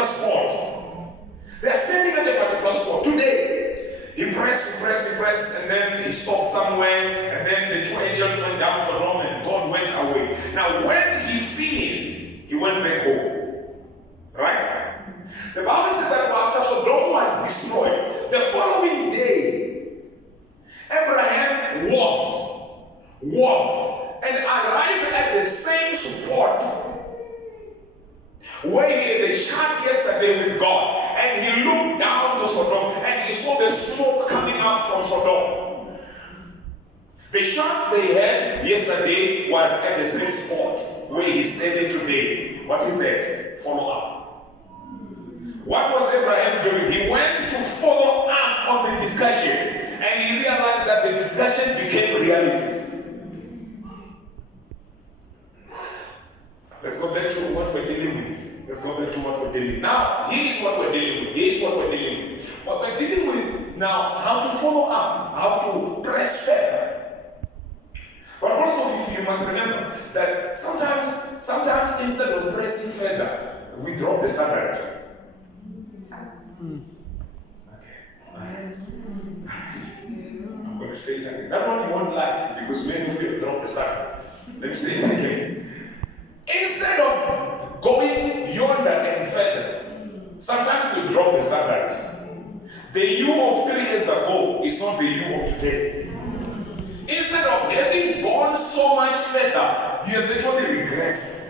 particular spot. They're standing at a particular spot. Today, he pressed, and then he stopped somewhere, and then the 2 angels went down for Sodom, and God went away. Now, when he finished, he went back home. Right? The Bible said that after Sodom was destroyed, the following day, Abraham walked, and arrived at the same spot where he had the chat yesterday with God, and he looked down to Sodom and he saw the smoke coming up from Sodom. The chat they had yesterday was at the same spot where he's standing today. What is that? Follow up. What was Abraham doing? He went to follow up on the discussion, and he realized that the discussion became realities. Let's go back to what we're dealing with. Now, here's what we're dealing with. What we're dealing with now, how to follow up, how to press further. But also, you must remember that sometimes instead of pressing further, we drop the standard. Okay. I'm going to say it again. That one you won't like because many of you have dropped the standard. Let me say it again. Instead of going yonder and further, sometimes we drop the standard. The you of 3 years ago is not the you of today. Instead of having gone so much further, you have actually regressed.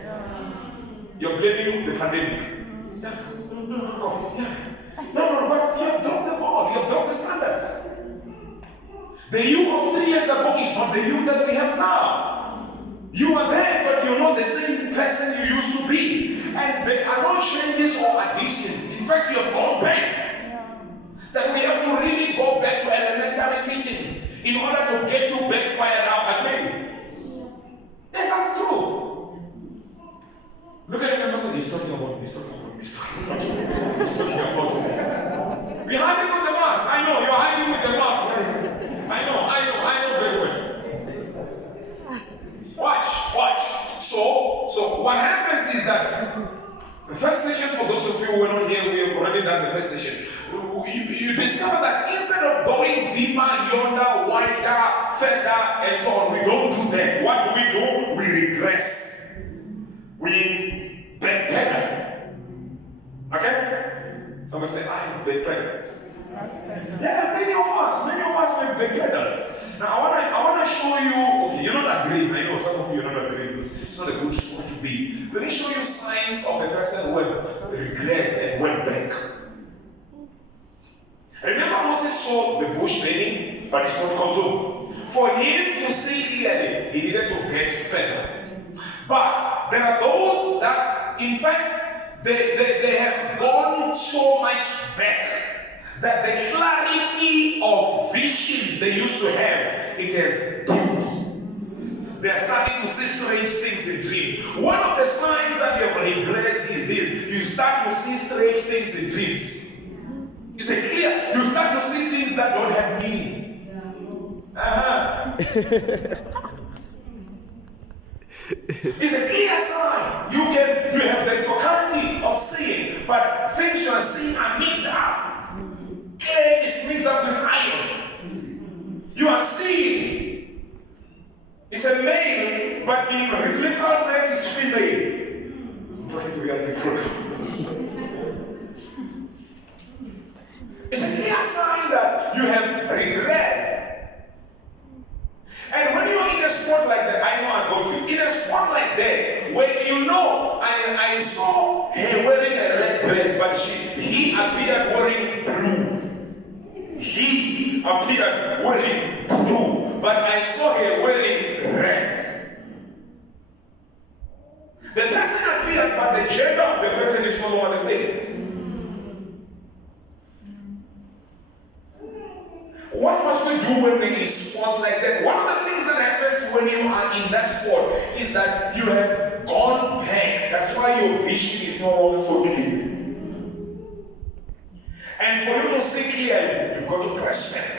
You're blaming the pandemic. No, but you have dropped the ball. You have dropped the standard. The you of 3 years ago is not the you that we have now. You are there, but you're not the same person you used to be. And there are no changes or additions. In fact, you have gone back. That we have to really go back to elementary teachings in order to get you back fired up again. Yes, that's true. Look at the person he's talking about. We're hiding with the mask. I know, you're hiding with the mask. I know very well. Watch. So what happens is that the first session, for those of you who were not here, we have already done the first session. You discover that instead of going deeper, yonder, wider, further, and so on, we don't do that. What do? We regress. We backpedal. Okay? Someone say, I have backpedaled. Yeah, many of us have backpedaled. Now I want to show you. Okay, you're not agreeing. I know some of you are not agreeing. It's not a good spot to be. Let me show you signs of a person who have regressed and went back. Remember Moses saw the bush burning, but it's not consumed. For him to see clearly, he needed to get further. But there are those that, in fact, they have gone so much back that the clarity of vision they used to have, it has dimmed. They are starting to see strange things in dreams. One of the signs that you have regressed is this. You start to see strange things in dreams. It's clear. You start to see things that don't have meaning. It's a clear sign. You have the faculty of seeing, but things you are seeing are mixed up. Clay is mixed up with iron. You are seeing. It's a male, but in literal sense it's female. I'm trying to get the program. It's a clear sign that you have regressed. And when you're in a spot like that, I know I got you. In a spot like that, when you know, I saw her wearing a red dress, but he appeared wearing blue. He appeared wearing blue, but I saw her wearing red. The person appeared, but the gender of the person is no longer the same. What must we do when we're in spot like that? One of the things that happens when you are in that spot is that you have gone back. That's why your vision is no longer so clear. And for you to see clearly, you've got to press back.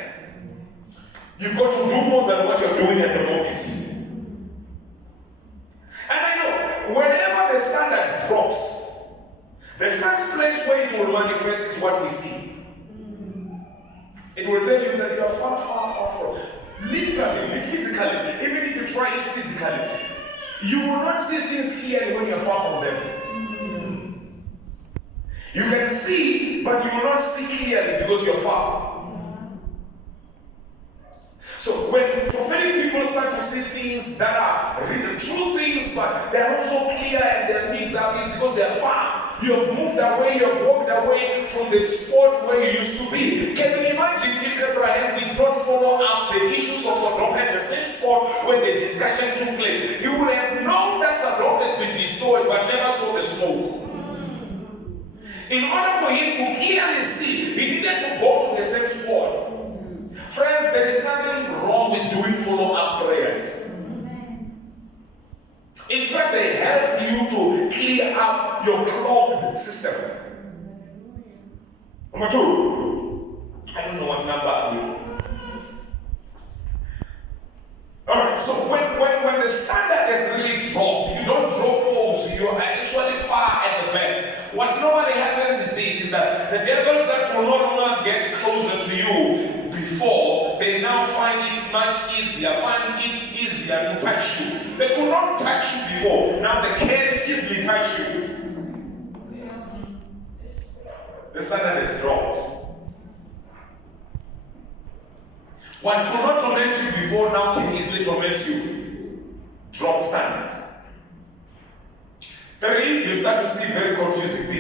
You've got to do more than what you're doing at the moment. And I know, whenever the standard drops, The first place where it will manifest is what we see. It will tell you that you are far, far, far from. Literally, physically, even if you try it physically, you will not see things clearly when you are far from them. You can see, but you will not see clearly because you're far. So when prophetic people start to see things that are really true things, but they're not so clear and they're mixed up, it's because they're far. You have moved away, you have walked away from the spot where you used to be. Can you imagine if Abraham did not follow up the issues of Sodom at the same spot where the discussion took place? He would have known that Sodom has been destroyed but never saw the smoke. In order for him to clearly see, he needed to go to the same spot. Friends, there is nothing wrong with doing follow-up prayers. In fact, they help you to clear up your clogged system. Number two, I don't know what number I'm in. Alright, so when the standard is really dropped, you don't draw close, you are actually far at the back. What normally happens is this, is that the devils that will no longer get closer to you before, they now find it much easier, to touch you. They could not touch you before, now they can easily touch you. The standard is dropped. What could not torment you before now can easily torment you. Drop standard. 3, you start to see very confusing things.